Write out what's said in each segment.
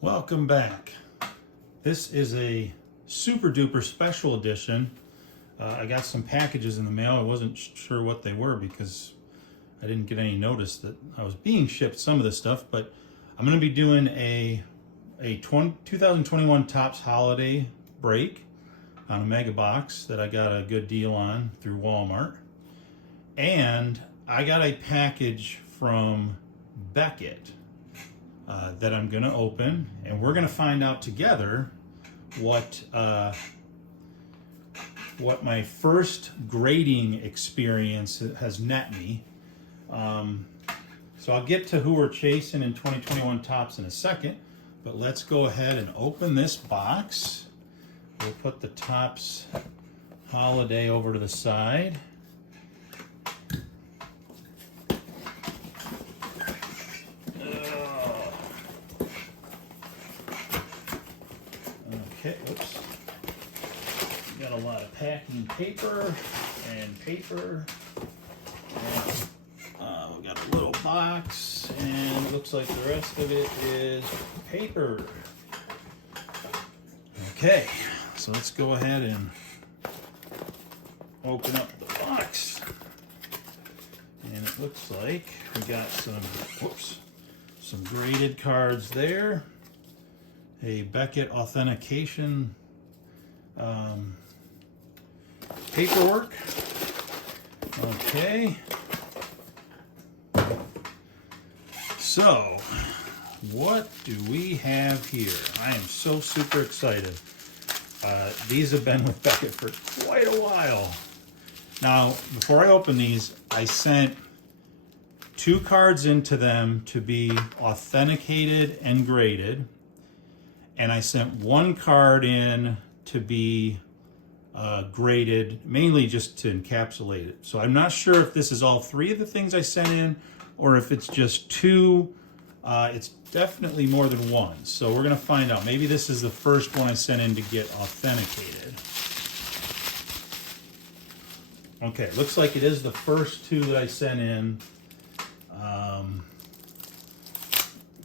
Welcome back. This is a super duper special edition. I got some packages in the mail. I wasn't sure what they were because I didn't get any notice that I was being shipped some of this stuff, but I'm going to be doing a 2021 Topps holiday break on a mega box that I got a good deal on through Walmart. And I got a package from Beckett that I'm going to open, and we're going to find out together what my first grading experience has net me. So I'll get to who we're chasing in 2021 Topps in a second, but let's go ahead and open this box. We'll put the Topps holiday over to the side. Okay, oops. Got a lot of packing paper and paper. And, we got a little box, and it looks like the rest of it is paper. Okay, so let's go ahead and open up the box. And it looks like we got some graded cards there. A Beckett authentication paperwork. Okay. So, what do we have here? I am so super excited. These have been with Beckett for quite a while. Now, before I open these, I sent 2 cards into them to be authenticated and graded. And I sent 1 card in to be graded, mainly just to encapsulate it. So I'm not sure if this is all 3 of the things I sent in, or if it's just 2. It's definitely more than 1. So we're going to find out. Maybe this is the first one I sent in to get authenticated. Okay, looks like it is the first 2 that I sent in.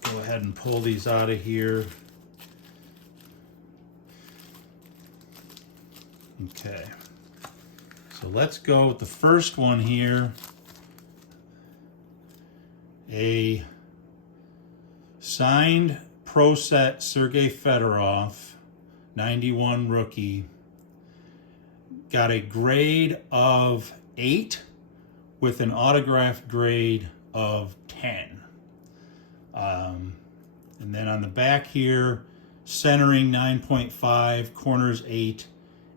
Go ahead and pull these out of here. Okay, so let's go with the first one here. A signed Pro Set Sergei Federico, 91 rookie. Got a grade of 8 with an autographed grade of 10. And then on the back here, centering 9.5, corners 8,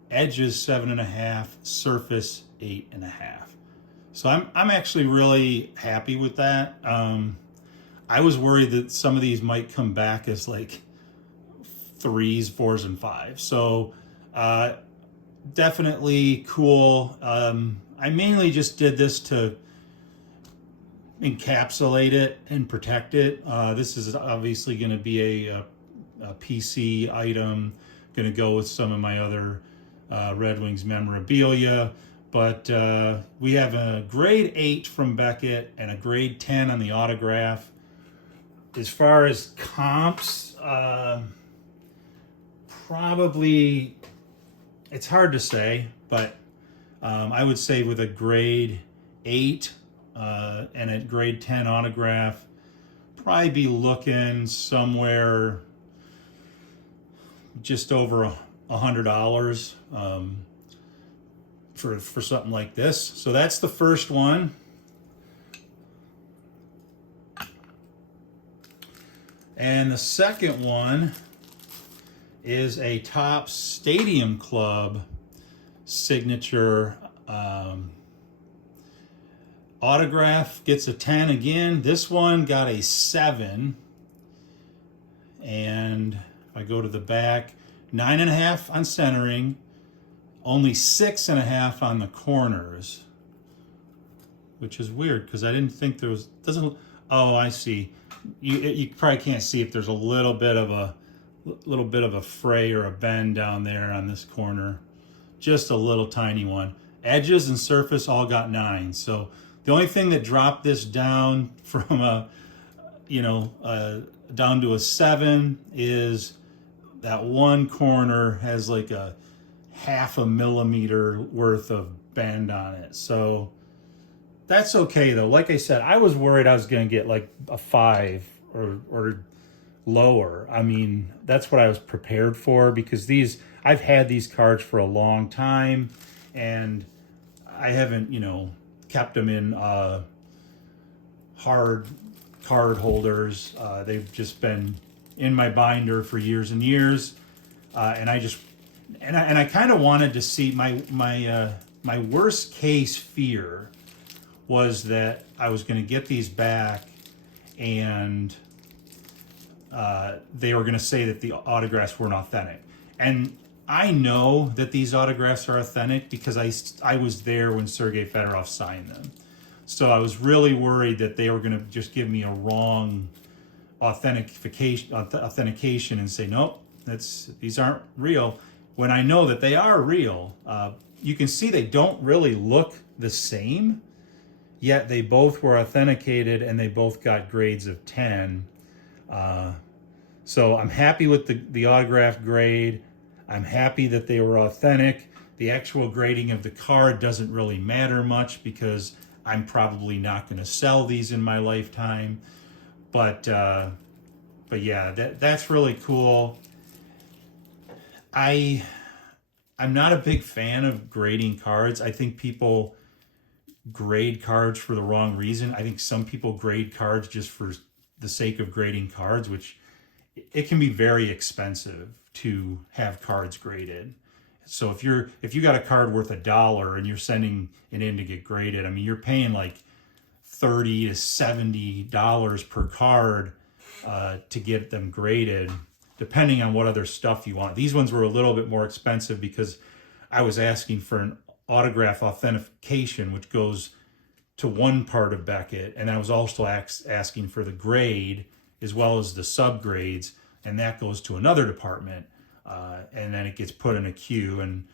edges 7.5, surface 8.5. So I'm actually really happy with that. I was worried that some of these might come back as like 3s, 4s, and 5s. So definitely cool. I mainly just did this to encapsulate it and protect it. This is obviously going to be a PC item, going to go with some of my other Red Wings memorabilia, but we have a grade 8 from Beckett and a grade 10 on the autograph. As far as comps, probably it's hard to say, but I would say with a grade 8 and a grade 10 autograph, probably be looking somewhere just over $100 for something like this. So that's the first one. And the second one is a Topps Stadium Club signature autograph. Gets a 10 again. This one got a 7. And if I go to the back, 9.5 on centering, only 6.5 on the corners, which is weird because I didn't think there was. Doesn't. Oh, I see. You probably can't see if there's a little bit of a fray or a bend down there on this corner, just a little tiny one. Edges and surface all got 9. So the only thing that dropped this down from a down to a 7 is that one corner has like a half a millimeter worth of bend on it. So that's okay though. Like I said, I was worried I was going to get like a 5 or lower. I mean, that's what I was prepared for, because I've had these cards for a long time, and I haven't, kept them in hard card holders. They've just been in my binder for years and years, and I kind of wanted to see my worst case fear was that I was going to get these back and they were going to say that the autographs weren't authentic. And I know that these autographs are authentic because I was there when Sergei Federico signed them. So I was really worried that they were going to just give me a wrong authentication and say, nope, these aren't real. When I know that they are real, you can see they don't really look the same, yet they both were authenticated and they both got grades of 10. So I'm happy with the autograph grade. I'm happy that they were authentic. The actual grading of the card doesn't really matter much because I'm probably not going to sell these in my lifetime. But yeah, that's really cool. I'm not a big fan of grading cards. I think people grade cards for the wrong reason. I think some people grade cards just for the sake of grading cards, which it can be very expensive to have cards graded. So if you got a card worth $1 and you're sending it in to get graded, I mean, you're paying like $30 to $70 per card to get them graded, depending on what other stuff you want. These ones were a little bit more expensive because I was asking for an autograph authentication, which goes to one part of Beckett, and I was also asking for the grade as well as the subgrades, and that goes to another department, and then it gets put in a queue. And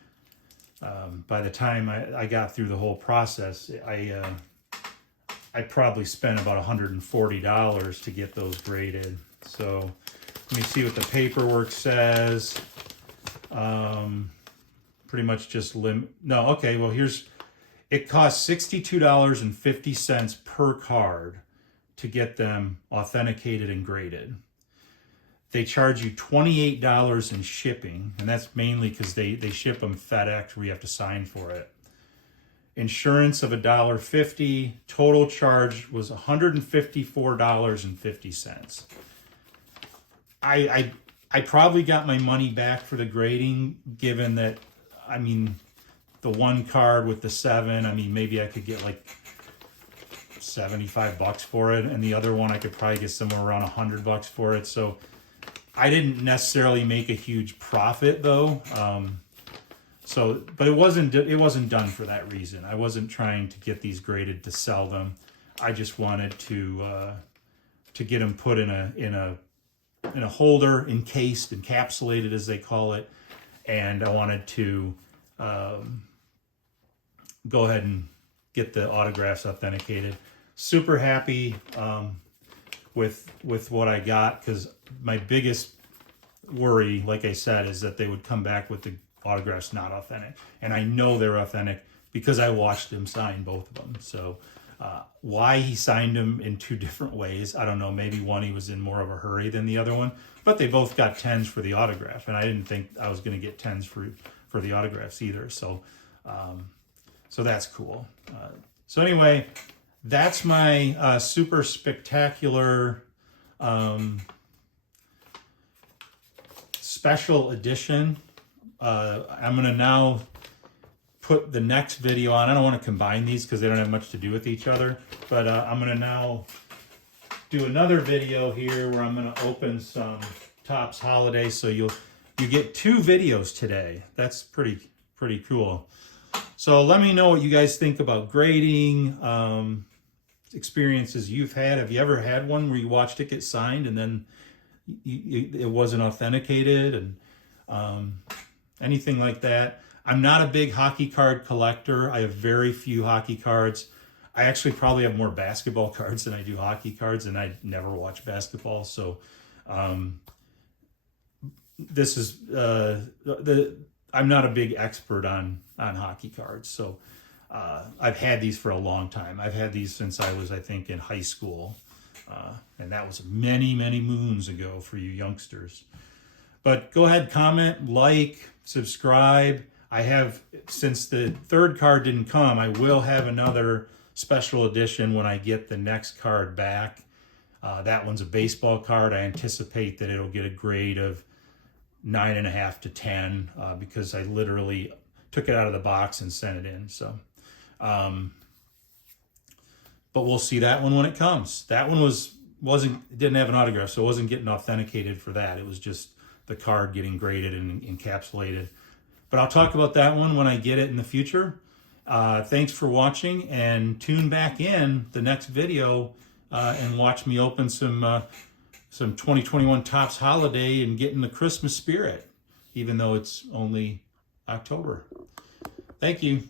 by the time I got through the whole process, I probably spent about $140 to get those graded. So let me see what the paperwork says. Pretty much just it costs $62.50 per card to get them authenticated and graded. They charge you $28 in shipping, and that's mainly because they ship them FedEx where you have to sign for it. Insurance of $1.50. Total charge was $154.50. I probably got my money back for the grading, given that, I mean, the one card with the 7, I mean, maybe I could get like $75 for it, and the other one I could probably get somewhere around $100 for it. So I didn't necessarily make a huge profit though. But it wasn't done for that reason. I wasn't trying to get these graded to sell them. I just wanted to get them put in a holder, encapsulated as they call it, and I wanted to go ahead and get the autographs authenticated. Super happy with what I got, because my biggest worry, like I said, is that they would come back with the autographs not authentic, and I know they're authentic because I watched him sign both of them. So why he signed them in two different ways, I don't know. Maybe one he was in more of a hurry than the other one, but they both got 10s for the autograph, and I didn't think I was going to get 10s for the autographs either. So so that's cool. So anyway, that's my super spectacular special edition. I'm going to now put the next video on. I don't want to combine these because they don't have much to do with each other, but I'm going to now do another video here where I'm going to open some Topps Holiday. So you get 2 videos today. That's pretty cool. So let me know what you guys think about grading, experiences you've had. Have you ever had one where you watched it get signed and then it wasn't authenticated, and anything like that? I'm not a big hockey card collector. I have very few hockey cards. I actually probably have more basketball cards than I do hockey cards, and I never watch basketball. So this is I'm not a big expert on hockey cards. So I've had these for a long time. I've had these since I was, I think, in high school. And that was many, many moons ago for you youngsters. But go ahead, comment, like, subscribe. I have, since the third card didn't come, I will have another special edition when I get the next card back. That one's a baseball card. I anticipate that it'll get a grade of 9.5 to 10 because I literally took it out of the box and sent it in. So, but we'll see that one when it comes. That one didn't have an autograph, so it wasn't getting authenticated for that. It was just the card getting graded and encapsulated. But I'll talk about that one when I get it in the future. Thanks for watching, and tune back in the next video and watch me open some 2021 Topps Holiday and get in the Christmas spirit, even though it's only October. Thank you.